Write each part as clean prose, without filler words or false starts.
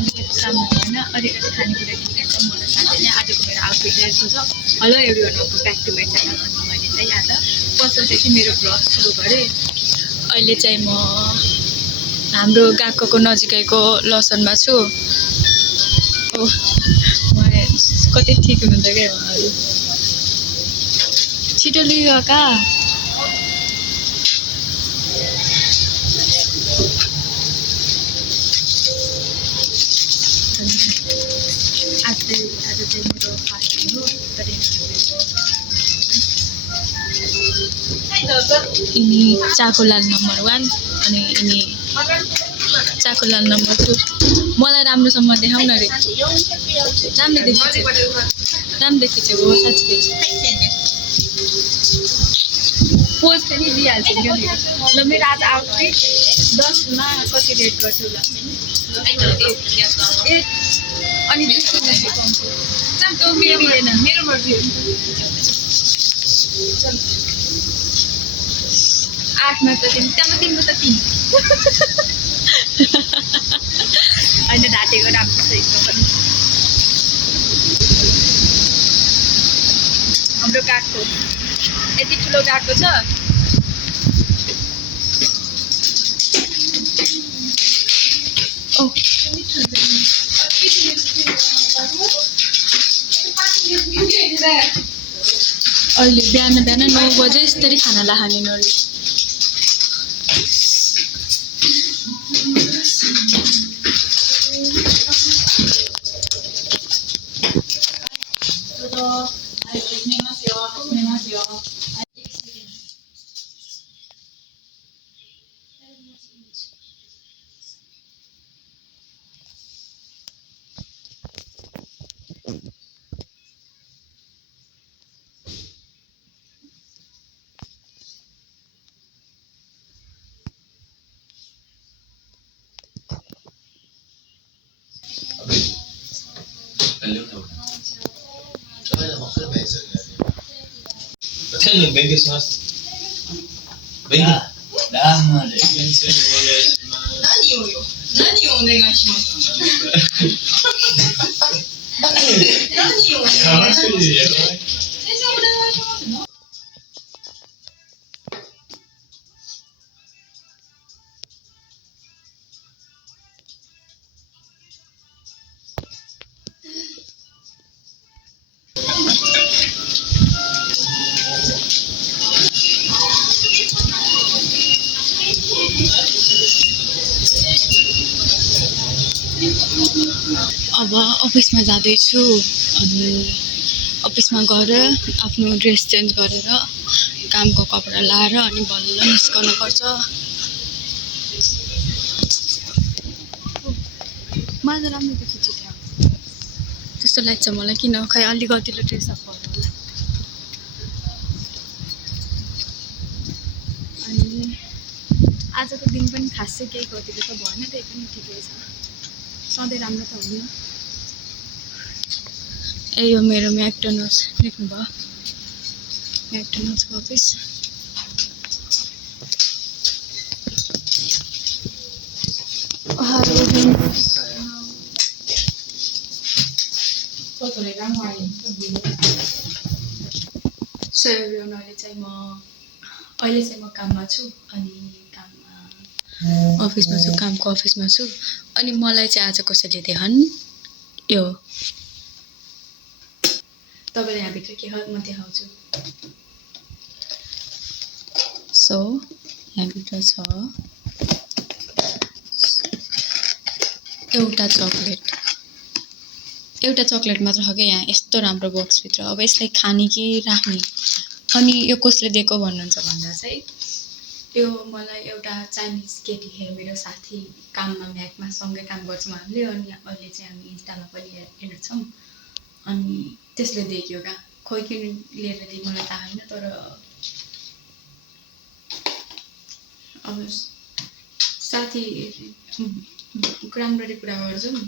अलिकति सामान होइन अलिकति खानेकुरा किनेको छ मलाई साथीले आजको मेरो आउटफिट हेरेको छ hello everyone welcome back to my channel अनि मैले चाहिँ आज पसलदेखि मेरो भ्लग सुरु गरेँ अहिले चाहिँ म हाम्रो गएको नजिकैको लसनमा छु ओ कति ठिक हुन्छ क्या उहाँहरू छिटो लियो का आज चाहिँ मेरो फर्स्ट डे हो यिनी चाकुलाल नम्बर 1 अनि यिनी चाकुलाल नम्बर 2 मलाई राम्रोसँग देखाउन रे राम्रो देखिन्छ हो साँच्चै पोज पनि दिइहाल्छु नि ल मेरो आज आउटफिट 10 मा कति रेट गर्छु ल अनि त्यो मेरो मिलेन मेरो मर्जी 8 मा त तिम्रो त 3 अनि ढाटेको राम्रो छ यसको पनि हाम्रो काठको यति ठुलो काठको छ ओ अहिले बिहान 9 बजे यसरी खाना लाखाने नले अब अफिसमा जाँदैछु अनि अफिसमा गएर आफ्नो ड्रेस चेन्ज गरेर कामको कपडा लाएर अनि बल्ल निस्कनु पर्छ मलाई राम्रो देखिन्छ त्यहाँ त्यस्तो लाग्छ मलाई किन खै अलिकतिले ड्रेस अप गर्नु होला अनि आजको दिन पनि खासै केही गतिले त भएन त्यही पनि ठिकै छ सधैँ राम्रो त हुन्न ए यो मेरो म्याकडोनल्ड्स देख्नुभयो म्याकडोनल्ड्सको अफिस अहिले चाहिँ म काममा छु अनि अफिसमा छु कामको अफिसमा छु अनि मलाई चाहिँ आज कसैले देखाउन् यो तपाईले यहाँ भित्र के हो म देखाउँछु सो यहाँ भित्र छ एउटा चकलेट मात्र हो के यहाँ यस्तो राम्रो बक्स भित्र अब यसलाई खाने कि राख्ने अनि यो कसले दिएको भन्नुहुन्छ भन्दा चाहिँ त्यो मलाई एउटा चाइनिज केटी हे मेरो साथी काममा म्याकमा सँगै काम गर्छौँ हामीले अनि अहिले चाहिँ हामी इन्स्टामा पनि हेर्छौँ अनि त्यसले देख्यो का खोइ किन लिएर दिए मलाई थाहा छैन तर अब साथी राम्ररी कुरा गर्छौँ अनि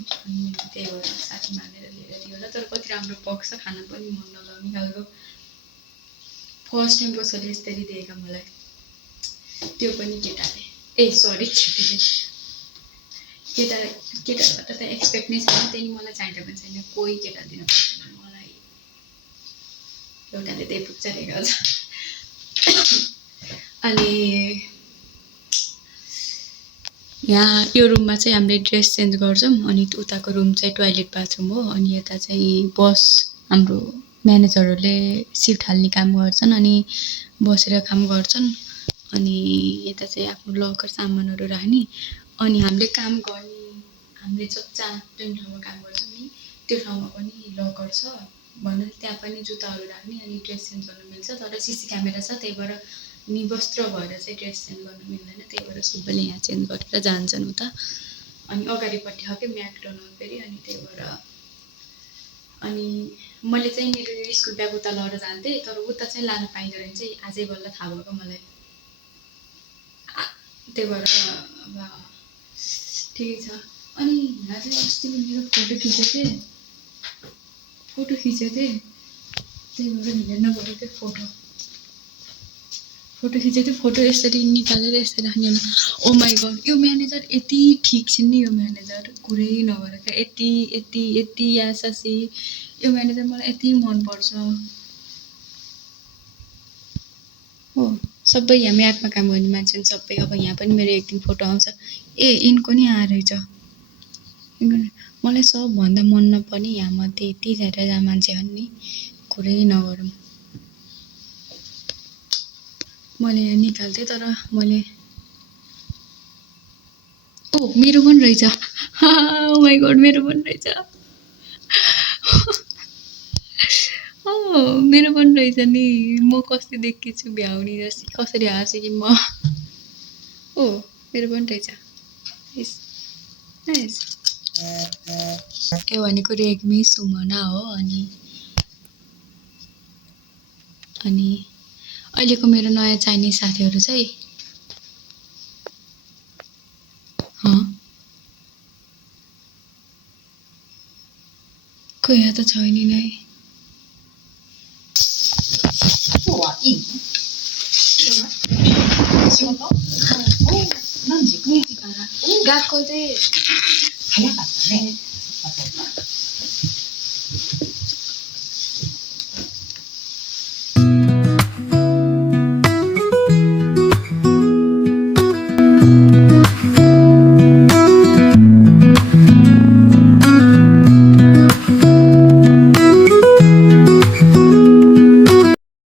त्यही भएर साथी मानेर लिएर दियो होला तर कति राम्रो पक्छ खाना पनि मन नलाउने खालको फर्स्ट टाइम कसैले यसरी दिएका मलाई त्यो पनि केटाले ए सरी केटीले केटाबाट त एक्सपेक्ट नै छैन, त्यही मलाई चाहिँदा पनि छैन, कोही केटा दिनु पर्दैन मलाई, एउटाले त्यही पुग्छ रे गर्छ। अनि यहाँ यो रुममा चाहिँ हामीले ड्रेस चेन्ज गर्छौँ, अनि उताको रुम चाहिँ टोयलेट बाथरुम हो, अनि यता चाहिँ बस हाम्रो म्यानेजरहरूले सिफ्ट हाल्ने काम गर्छन् अनि बसेर काम गर्छन्, अनि यता चाहिँ आफ्नो लकर सामानहरू राख्ने, अनि हामीले काम गर्ने हामीले जुन ठाउँमा काम गर्छौँ नि त्यो ठाउँमा पनि लकर छ भन्नाले त्यहाँ पनि जुत्ताहरू राख्ने अनि ड्रेस चेन्ज गर्नु मिल्छ, तर सिसी क्यामेरा छ त्यही भएर निवस्त्र भएर चाहिँ ड्रेस चेन्ज गर्नु मिल्दैन, त्यही भएर सबैले यहाँ चेन्ज गरेर जान्छन् उता। अनि अगाडिपट्टि हो कि म्याकडोनल्ड फेरि, अनि त्यही भएर अनि मैले चाहिँ मेरो स्कुल ब्याग उता लगेर जान्थेँ, तर उता चाहिँ लान पाइँदो रहेछ आजै बल्ल थाहा भएको मलाई, त्यही भएर अब ठिकै छ। अनि यहाँ चाहिँ अस्ति मेरो फोटो खिचेको थिएँ, त्यही भएर हेर्न गएको थिएँ फोटो खिचेको थिएँ, फोटो यसरी निकालेर यसरी राख्ने। ओ माई गड, यो म्यानेजर यति ठिक छ नि, यो म्यानेजर कुरै नगरेको यति यति यति यासासी, यो म्यानेजर मलाई यति मनपर्छ हो। सबै यहाँ म्याकमा काम गर्ने मान्छे सबै, अब यहाँ पनि मेरो एक दिन फोटो आउँछ, ए यिनको नि आएर रहेछ, मलाई सबभन्दा मन नपर्ने यहाँ मध्ये यति धेरै मान्छे छन् नि, कुरै नगरौँ। मैले यहाँ निकाल्थेँ तर मैले ओ मेरो पनि रहेछ, ओ माई गड मेरो पनि रहेछ, मेरो पनि रहेछ नि, म कस्तो देखेछु भ्याउनी जस्तै, कसरी हाँसेँ कि म, ओ मेरो पनि रहेछ। यो भनेको रेग्मी सुमना हो। अनि अहिलेको मेरो नयाँ चाइनिज साथीहरू चाहिँ कोही यहाँ त छैन नै। गएको चाहिँ